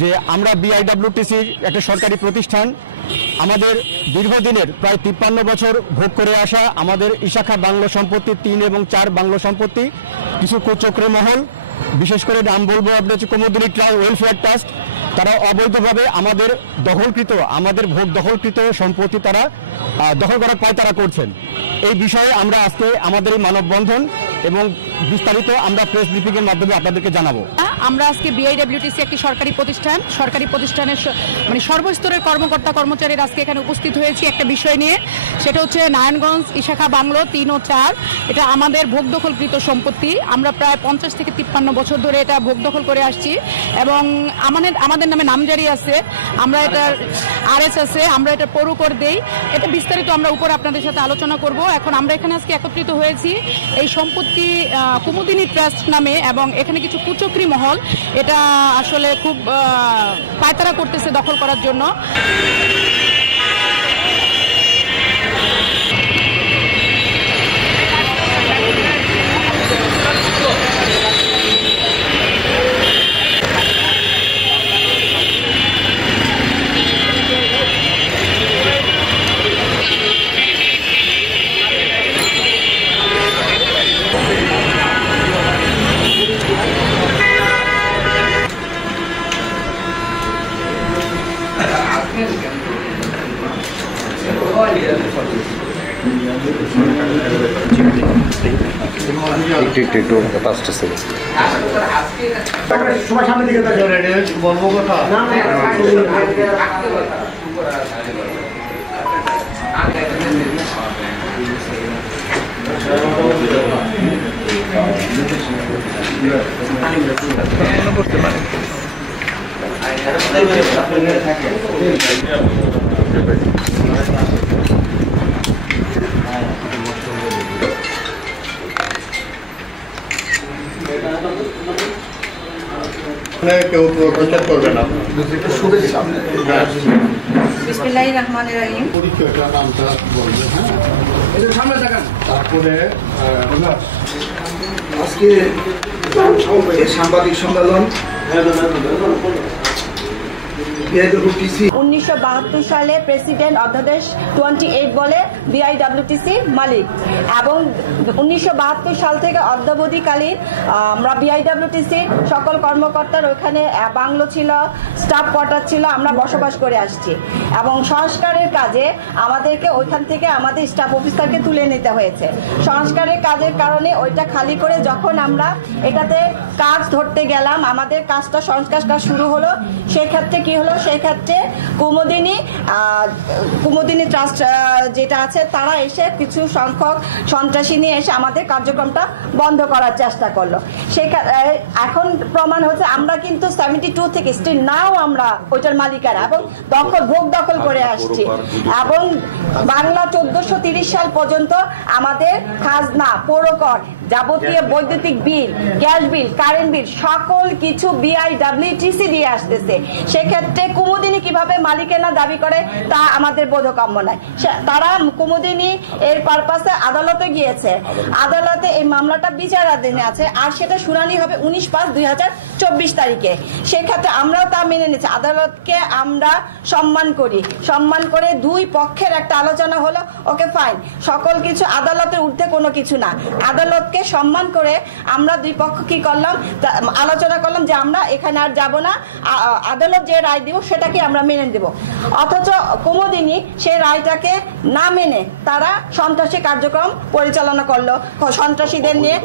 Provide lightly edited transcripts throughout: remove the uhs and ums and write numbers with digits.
যে আমরা বিআইডব্লিউটিসির একটা সরকারি প্রতিষ্ঠান, আমাদের দীর্ঘদিনের প্রায় 53 বছর ভোগ করে আসা আমাদের ইশাখা বাংলো সম্পত্তি 3 এবং 4 বাংলো সম্পত্তি কিছু কুচক্র মহল, বিশেষ করে নাম বলবো আপনার হচ্ছে কুমুদিনী ওয়েলফেয়ার ট্রাস্ট, তারা অবৈধভাবে আমাদের ভোগ দখলকৃত সম্পত্তি তারা দখল করার পায়তারা করছেন। এই বিষয়ে আমরা আজকে আমাদের এই মানববন্ধন এবং বিস্তারিত আমরা প্রেস ব্রিফিং এর মাধ্যমে আপনাদেরকে জানাবো। আমরা আজকে বিআইডব্লিউটিসি একটি সরকারি প্রতিষ্ঠানের মানে সর্বস্তরের কর্মকর্তা কর্মচারীরা আজকে এখানে উপস্থিত হয়েছি একটা বিষয় নিয়ে, সেটা হচ্ছে নারায়ণগঞ্জ ইশাখা বাংলো 3 ও 4, এটা আমাদের ভোগ দখলকৃত সম্পত্তি। আমরা প্রায় 50 থেকে 53 বছর ধরে এটা ভোগ দখল করে আসছি এবং আমাদের নামে নামজারি আছে, আমরা এটা আরএস আছে, আমরা এটা পৌরকর দেই। এটা বিস্তারিত আমরা উপরে আপনাদের সাথে আলোচনা করব। এখন আমরা এখানে আজকে একত্রিত হয়েছি এই সম্পত্তি কুমুদিনী ট্রাস্ট নামে, এবং এখানে কিছু কুচক্রী মহল এটা আসলে খুব পায়তারা করতেছে দখল করার জন্য। বলবো কথা করতে পারে কেউ প্রচার করবে না। বিসমিল্লাহির রহমানির রহিম। পরিচয়টা নামটা বলবেন। তারপরে আজকে সাংবাদিক সম্মেলন 1972 সালে প্রেসিডেন্ট অধ্যাদেশ 28 বলে বিআইডব্লিউটিসি মালিক, এবং 1972 সাল থেকে অদ্যাবধিকালীন আমরা বিআইডব্লিউটিসি সকল কর্মকর্তার ওইখানে বাংলো ছিল, স্টাফ কোয়ার্টার ছিল, আমরা বসবাস করে আসছি। এবং সংস্কারের কাজে আমাদেরকে ওইখান থেকে আমাদের স্টাফ অফিসারকে তুলে নিতে হয়েছে। সংস্কারের কাজের কারণে ওইটা খালি করে যখন আমরা এটাতে কাজ ধরতে গেলাম, আমাদের কাজটা সংস্কার কাজ শুরু হলো। সেক্ষেত্রে কি হলো, সেই ক্ষেত্রে কুমুদিনী ট্রাস্ট যেটা আছে তারা এসে কিছু সংখ্যক সন্ত্রাসী নিয়ে এসে আমাদের কার্যক্রমটা বন্ধ করার চেষ্টা করলো। এখন প্রমাণ হচ্ছে আমরা কিন্তু 72 থেকে স্টিল নাও আমরা ওইটার মালিকারা এবং ভোগ দখল করে আসছি। এবং বাংলা 1430 সাল পর্যন্ত আমাদের খাজনা, পৌরকর, যাবতীয় বৈদ্যুতিক বিল, গ্যাস বিল, কারেন্ট বিল সকল কিছু বিআইডব্লিউটিসি দিয়ে আসতেছে। সেক্ষেত্রে কুমুদিনী কিভাবে মালিকানা দাবি করে তা আমাদের বোধগম্য নয়। তারা কুমুদিনী এর পারপাসে আদালতে গিয়েছে, আদালতে এই মামলাটা বিচারাধীনে আছে, আর সেটা শুনানি হবে 19/5/2024 তারিখে। সেক্ষেত্রে আমরাও তা মেনে নিচ্ছি। আদালতকে আমরা সম্মান করি, সম্মান করে দুই পক্ষের একটা আলোচনা হলো, ওকে ফাইন, সকল কিছু আদালতের ঊর্ধ্বে কোনো কিছু না। আদালতকে সম্মান করে আমরা দুই পক্ষ কি করলাম, আলোচনা করলাম যে আমরা এখানে আর যাব না, আদালত যে রায় দিব সেটাকে আমরা মেনে দেব, অথচ কুমুদিনী সেই রায়টাকে না মেনে তারা সন্ত্রাসী কার্যক্রম পরিচালনা করলো। সন্ত্রাসীদের নিয়ে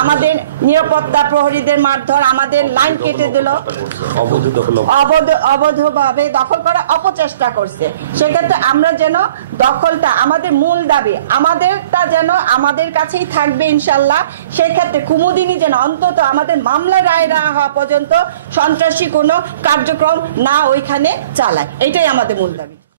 আমাদের নিরাপত্তা প্রহরীদের মারধর, আমাদের লাইন কেটে দিল, অবৈধভাবে দখল করা অপচেষ্টা করছে। সেক্ষেত্রে আমরা যেন দখলটা, আমাদের মূল দাবি আমাদেরটা যেন আমাদের কাছেই থাকবে ইনশাল্লাহ। সেক্ষেত্রে কুমুদিনী যেন অন্তত আমাদের মামলা রায় না হওয়া পর্যন্ত সন্ত্রাসী কোনো কার্যক্রম না ওইখানে চালায়, এটাই আমাদের মূল দাবি।